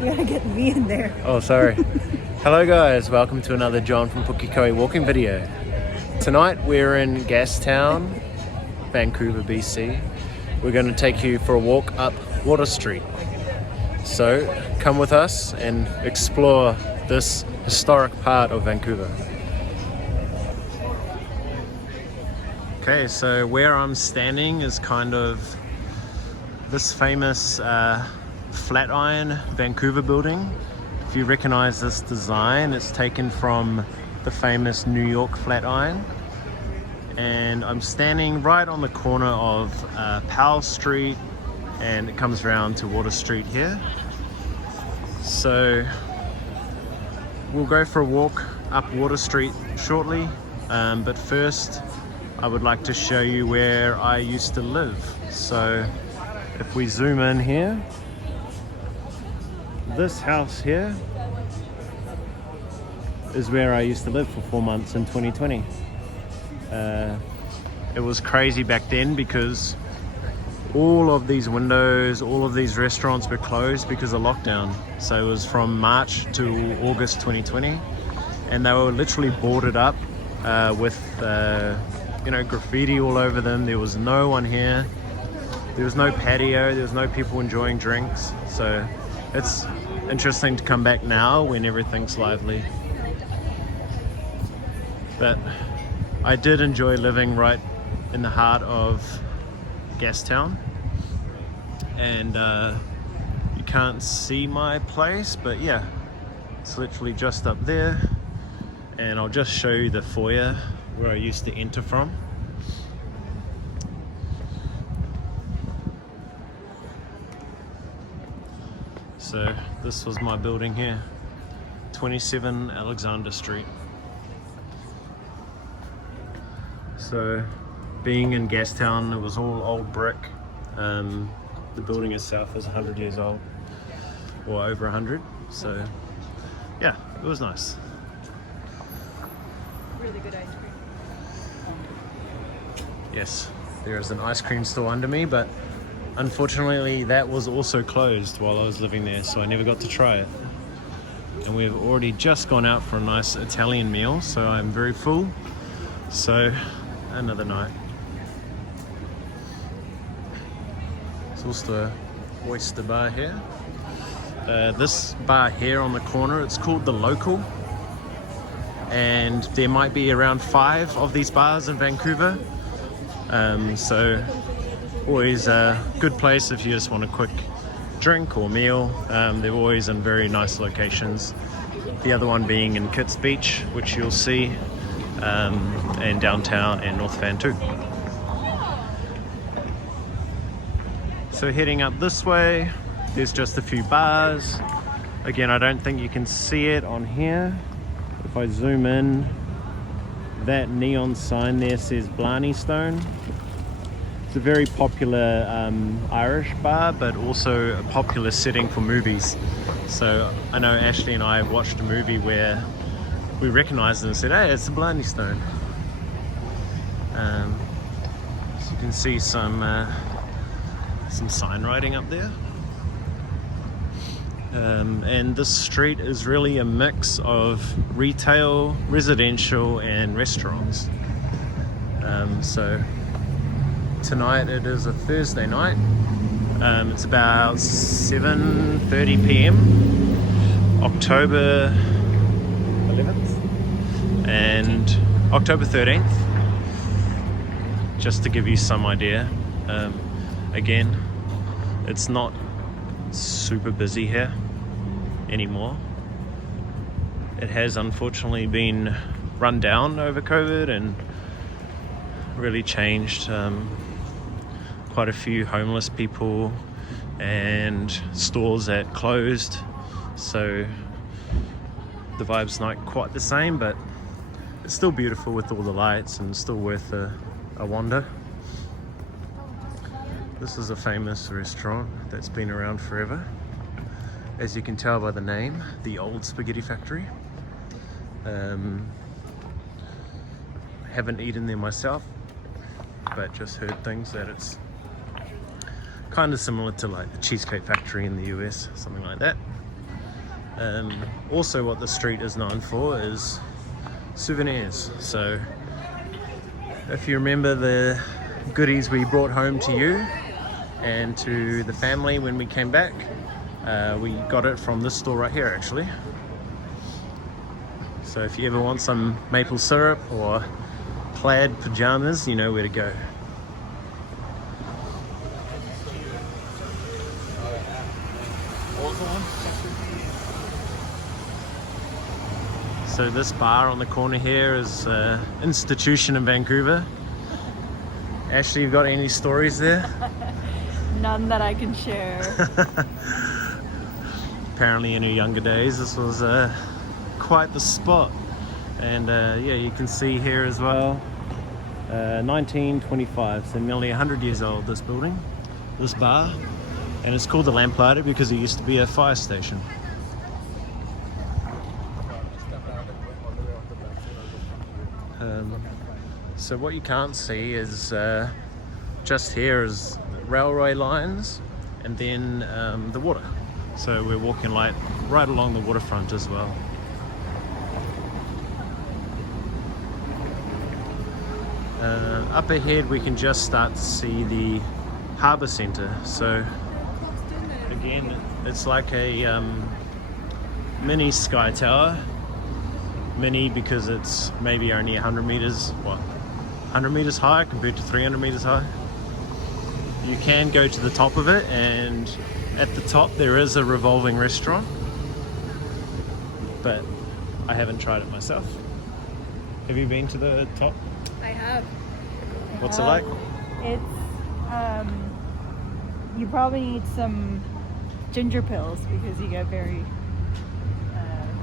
You gotta get me in there. Oh, sorry. Hello guys, welcome to another John from Pukekohe walking video. Tonight we're in Gastown, Vancouver BC. We're going to take you for a walk up Water Street. So come with us and explore this historic part of Vancouver. Okay, so where I'm standing is kind of this famous Flatiron Vancouver building. If you recognize this design, it's taken from the famous New York Flatiron. And I'm standing right on the corner of Powell Street, and it comes around to Water Street here. So we'll go for a walk up Water Street shortly, but first I would like to show you where I used to live. So if we zoom in here, this house here is where I used to live for 4 months in 2020. It was crazy back then because all of these windows, all of these restaurants were closed because of lockdown. So it was from March to August 2020, and they were literally boarded up with graffiti all over them. There was no one here. There was no patio. There was no people enjoying drinks. So it's interesting to come back now when everything's lively. But I did enjoy living right in the heart of Gastown, and you can't see my place, but yeah, it's literally just up there. And I'll just show you the foyer where I used to enter from. So this was my building here, 27 Alexander Street. So being in Gastown, it was all old brick. The building itself is 100 years old, or over 100. So yeah, it was nice. Really good ice cream. Yes, there is an ice cream store under me, but unfortunately that was also closed while I was living there, so I never got to try it. And we've already just gone out for a nice Italian meal, so I'm very full. So another night. There's also a oyster bar here. This bar here on the corner, it's called The Local. And there might be around 5 of these bars in Vancouver. So always a good place if you just want a quick drink or meal. They're always in very nice locations. The other one being in Kits Beach, which you'll see, and downtown and North Van too. So heading up this way, there's just a few bars. Again, I don't think you can see it on here. If I zoom in, that neon sign there says Blarney Stone. It's a very popular Irish bar, but also a popular setting for movies. So I know Ashley and I watched a movie where we recognized it and said, hey, it's the Blarney Stone. So you can see some sign writing up there. And this street is really a mix of retail, residential and restaurants. So tonight, it is a Thursday night. It's about 7:30 p.m. October 11th and October 13th, just to give you some idea. Again, it's not super busy here anymore. It has unfortunately been run down over COVID and really changed. Quite a few homeless people and stores that closed, so the vibe's not quite the same, but it's still beautiful with all the lights and still worth a wander. This is a famous restaurant that's been around forever, as you can tell by the name, the Old Spaghetti Factory. Haven't eaten there myself, but just heard things that it's kind of similar to like the Cheesecake Factory in the US, something like that. Also what the street is known for is souvenirs. So if you remember the goodies we brought home to you and to the family when we came back, we got it from this store right here actually. So if you ever want some maple syrup or plaid pajamas, you know where to go. So this bar on the corner here is an institution in Vancouver. Ashley, you got any stories there? None that I can share. Apparently in her younger days this was quite the spot. And yeah, you can see here as well, 1925, so nearly 100 years old, this building, this bar. And it's called the Lamplighter because it used to be a fire station. So what you can't see is just here is railway lines and then the water. So we're walking like right along the waterfront as well. Up ahead we can just start to see the harbour centre. So again, it's like a mini sky tower. Mini because it's maybe only 100 meters, 100 meters high compared to 300 meters high. You can go to the top of it, and at the top there is a revolving restaurant, but I haven't tried it myself. Have you been to the top? I have. What's it like? It's you probably need some ginger pills because you get very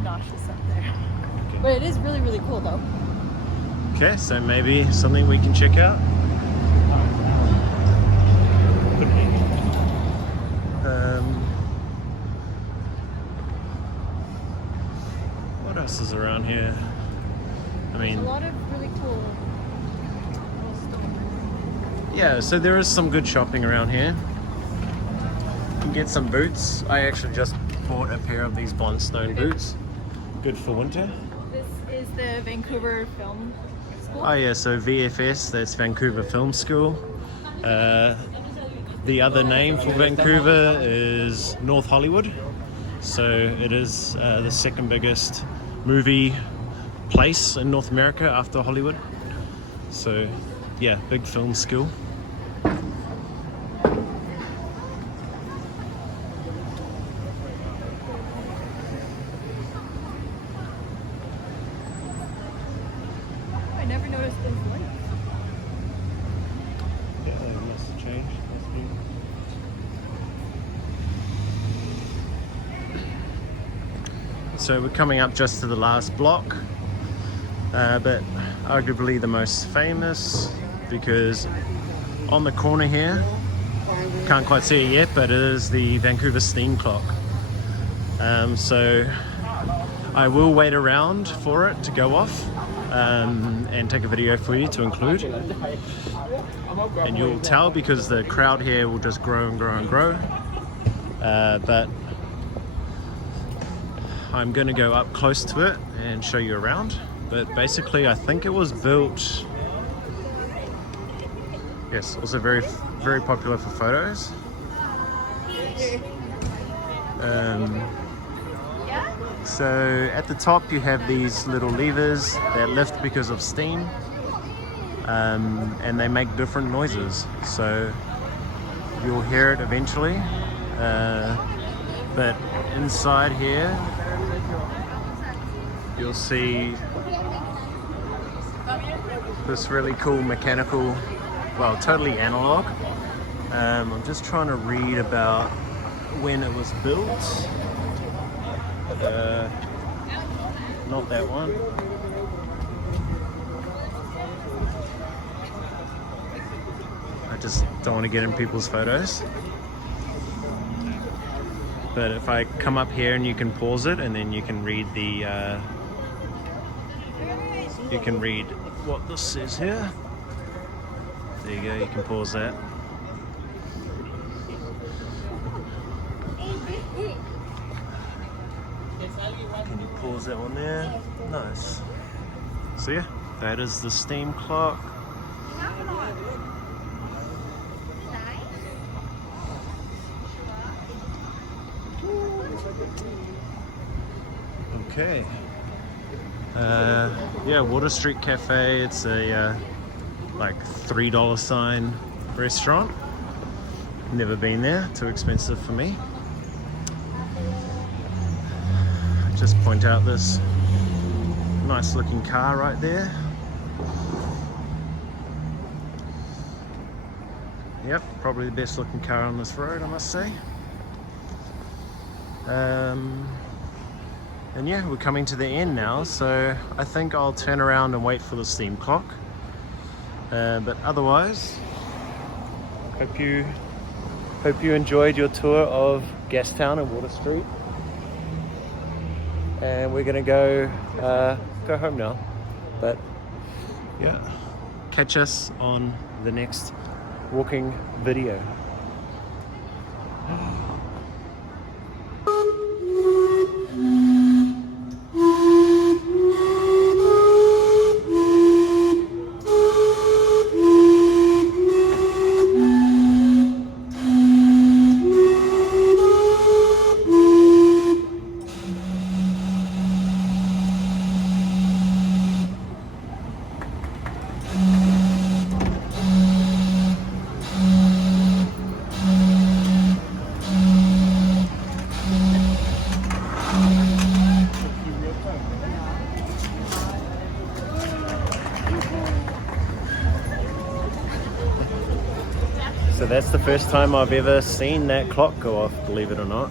nauseous up there. Okay. But it is really, really cool though. Okay, so maybe something we can check out. What else is around here? I mean, There's a lot of really cool stuff. Yeah, so there is some good shopping around here. You can get some boots. I actually just bought a pair of these Blundstone boots. Good for winter. This is the Vancouver Film School. Oh yeah, so VFS, that's Vancouver Film School. The other name for Vancouver is North Hollywood. So it is the second biggest movie place in North America after Hollywood. So yeah, big film school. I never noticed those lights. Yeah, they must have changed. Must be. So we're coming up just to the last block, but arguably the most famous because on the corner here, can't quite see it yet, but it is the Vancouver steam clock. So I will wait around for it to go off and take a video for you to include. And you'll tell because the crowd here will just grow and grow and grow. But I'm going to go up close to it and show you around. But basically I think it was built, yes, also very, very popular for photos. So at the top you have these little levers that lift because of steam, and they make different noises. So you'll hear it eventually, but inside here you'll see this really cool mechanical, well, totally analog. I'm just trying to read about when it was built. Not that one. I just don't want to get in people's photos. But if I come up here and you can pause it, and then you can read the you can read what this says here. There you go, you can pause that. Pause that one there. Nice. So yeah, that is the steam clock. Okay. Yeah, Water Street Cafe. It's a like $3 sign restaurant. Never been there. Too expensive for me. Just point out this nice looking car right there. Yep, probably the best looking car on this road, I must say. And yeah, we're coming to the end now, so I think I'll turn around and wait for the steam clock. But otherwise, hope you enjoyed your tour of Gastown and Water Street. And we're gonna go home now. But yeah, catch us on the next walking video. So that's the first time I've ever seen that clock go off, believe it or not.